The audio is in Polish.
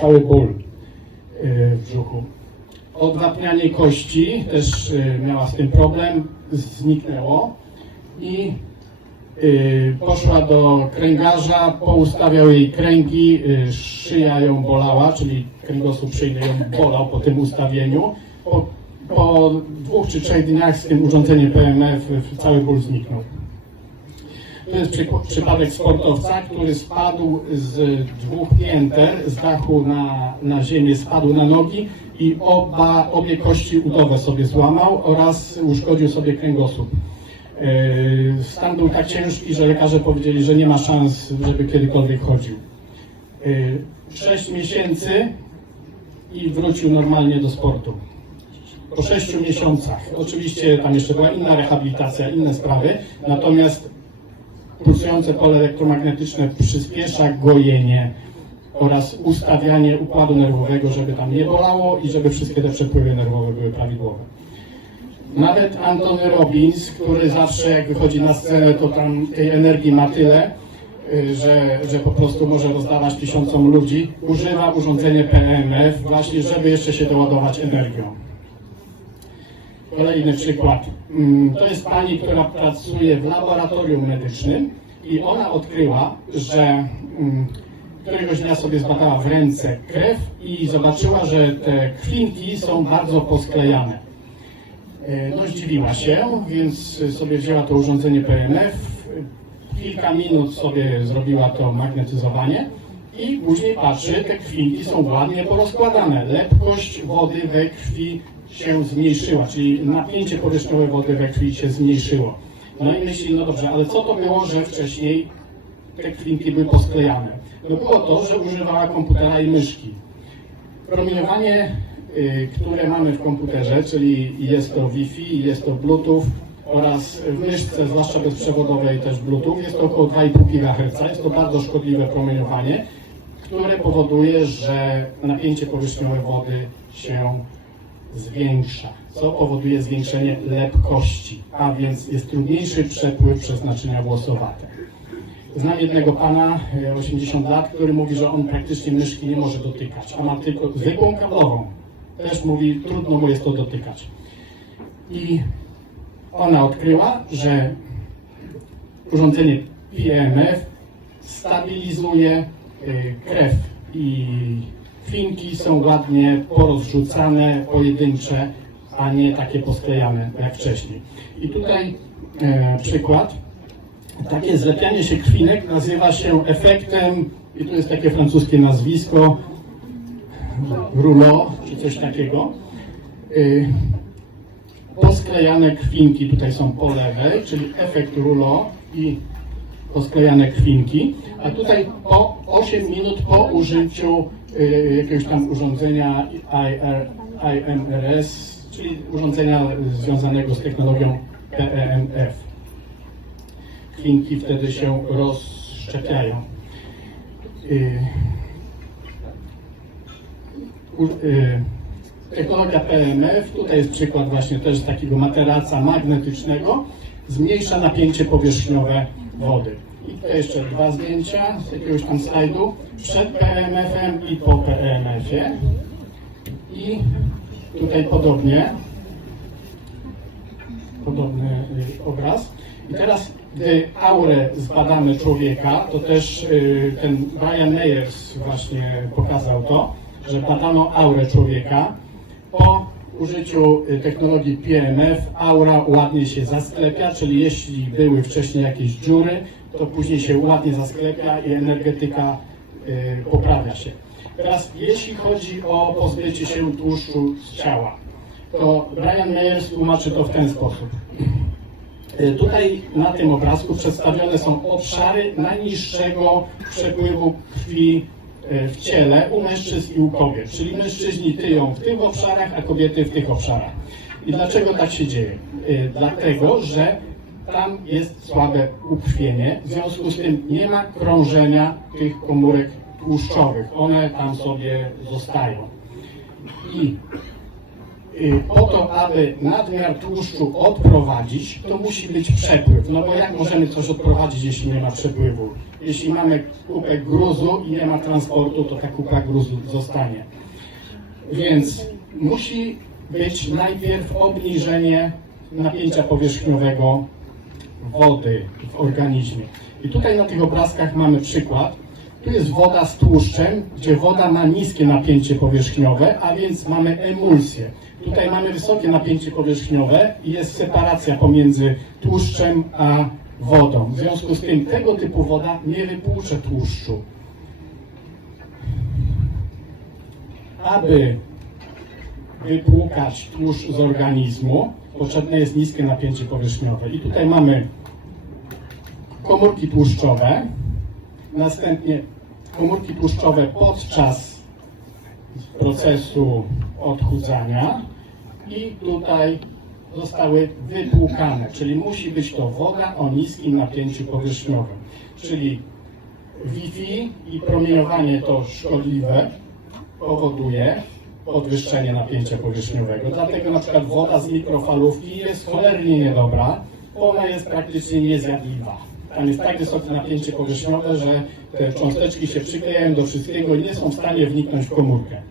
cały ból y, w brzuchu. Odwapnianie kości, też y, miała z tym problem, zniknęło i y, poszła do kręgarza, poustawiał jej kręgi, szyja ją bolała, czyli kręgosłup szyjny ją bolał po tym ustawieniu. Po, po dwóch czy trzech dniach z tym urządzeniem PMF cały ból zniknął. To jest przy, przypadek sportowca, który spadł z dwóch pięter z dachu na, na ziemię, spadł na nogi i oba, obie kości udowe sobie złamał oraz uszkodził sobie kręgosłup. Yy, Stan był tak ciężki, że lekarze powiedzieli, że nie ma szans, żeby kiedykolwiek chodził. Yy, Sześć miesięcy i wrócił normalnie do sportu. Po sześciu miesiącach. Oczywiście tam jeszcze była inna rehabilitacja, inne sprawy, natomiast pulsujące pole elektromagnetyczne przyspiesza gojenie oraz ustawianie układu nerwowego, żeby tam nie bolało i żeby wszystkie te przepływy nerwowe były prawidłowe. Nawet Antony Robbins, który zawsze jak wychodzi na scenę, to tam tej energii ma tyle, y, że, że po prostu może rozdawać tysiącom ludzi, używa urządzenie PMF właśnie, żeby jeszcze się doładować energią. Kolejny przykład. Mm, To jest pani, która pracuje w laboratorium medycznym i ona odkryła, że mm, któregoś dnia sobie zbadała w ręce krew i zobaczyła, że te krwinki są bardzo posklejane. E, No zdziwiła się, więc sobie wzięła to urządzenie PMF, kilka minut sobie zrobiła to magnetyzowanie i później patrzy, te krwinki są ładnie porozkładane. Lepkość wody we krwi się zmniejszyła, czyli napięcie powierzchniowe wody we krwi się zmniejszyło. No i myśli, no dobrze, ale co to było, że wcześniej te krwinki były posklejane? No było to, że używała komputera i myszki. Promieniowanie, y, które mamy w komputerze, czyli jest to Wi-Fi, jest to Bluetooth oraz w myszce, zwłaszcza bezprzewodowej też Bluetooth, jest to około 2,5 GHz. Jest to bardzo szkodliwe promieniowanie, które powoduje, że napięcie powierzchniowe wody się zwiększa, co powoduje zwiększenie lepkości, a więc jest trudniejszy przepływ przez naczynia włosowate. Znam jednego pana, e, 80 lat, który mówi, że on praktycznie myszki nie może dotykać, a ma tylko zwykłą kablową. Też mówi, trudno mu jest to dotykać. I ona odkryła, że urządzenie PMF stabilizuje y, krew i finki są ładnie porozrzucane, pojedyncze, a nie takie posklejane jak wcześniej. I tutaj e, przykład. Takie zlepianie się krwinek nazywa się efektem, i tu jest takie francuskie nazwisko, rouleau, czy coś takiego. Y, posklejane krwinki tutaj są po lewej, czyli efekt rouleau i posklejane krwinki, a tutaj po 8 minut po użyciu jakiegoś tam urządzenia IMRS, czyli urządzenia związanego z technologią PEMF. Krwinki wtedy się rozszczepiają. Y, y, Technologia PMF, tutaj jest przykład właśnie też takiego materaca magnetycznego, zmniejsza napięcie powierzchniowe wody. I tutaj jeszcze dwa zdjęcia z jakiegoś tam slajdu, przed PMF-em i po PMF-ie. I tutaj podobnie, podobny y, obraz. I teraz, gdy aurę zbadamy człowieka, to też y, ten Brian Meyers właśnie pokazał to, że badano aurę człowieka. Po użyciu y, technologii PMF aura ładnie się zasklepia, czyli jeśli były wcześniej jakieś dziury, to później się ładnie zasklepia i energetyka y, poprawia się. Teraz jeśli chodzi o pozbycie się tłuszczu z ciała, to Brian Meyers tłumaczy to w ten sposób. Y, Tutaj na tym obrazku przedstawione są obszary najniższego przepływu krwi w ciele u mężczyzn i u kobiet. Czyli mężczyźni tyją w tych obszarach, a kobiety w tych obszarach. I dlaczego tak się dzieje? Y, Dlatego, że tam jest słabe ukrwienie, w związku z tym nie ma krążenia tych komórek tłuszczowych. One tam sobie zostają. I po to, aby nadmiar tłuszczu odprowadzić, to musi być przepływ. No bo jak możemy coś odprowadzić, jeśli nie ma przepływu? Jeśli mamy kupę gruzu i nie ma transportu, to ta kupa gruzu zostanie. Więc musi być najpierw obniżenie napięcia powierzchniowego wody w organizmie. I tutaj na tych obrazkach mamy przykład. Tu jest woda z tłuszczem, gdzie woda ma niskie napięcie powierzchniowe, a więc mamy emulsję. Tutaj mamy wysokie napięcie powierzchniowe i jest separacja pomiędzy tłuszczem a wodą. W związku z tym tego typu woda nie wypłucze tłuszczu. Aby wypłukać tłuszcz z organizmu, potrzebne jest niskie napięcie powierzchniowe. I tutaj mamy komórki tłuszczowe, następnie komórki tłuszczowe podczas procesu odchudzania i tutaj zostały wypłukane, czyli musi być to woda o niskim napięciu powierzchniowym, czyli Wi-Fi i promieniowanie to szkodliwe powoduje podwyższenie napięcia powierzchniowego. Dlatego na przykład woda z mikrofalówki jest cholernie niedobra, bo ona jest praktycznie niezjadliwa. Tam jest tak wysokie napięcie powierzchniowe, że te cząsteczki się przyklejają do wszystkiego i nie są w stanie wniknąć w komórkę.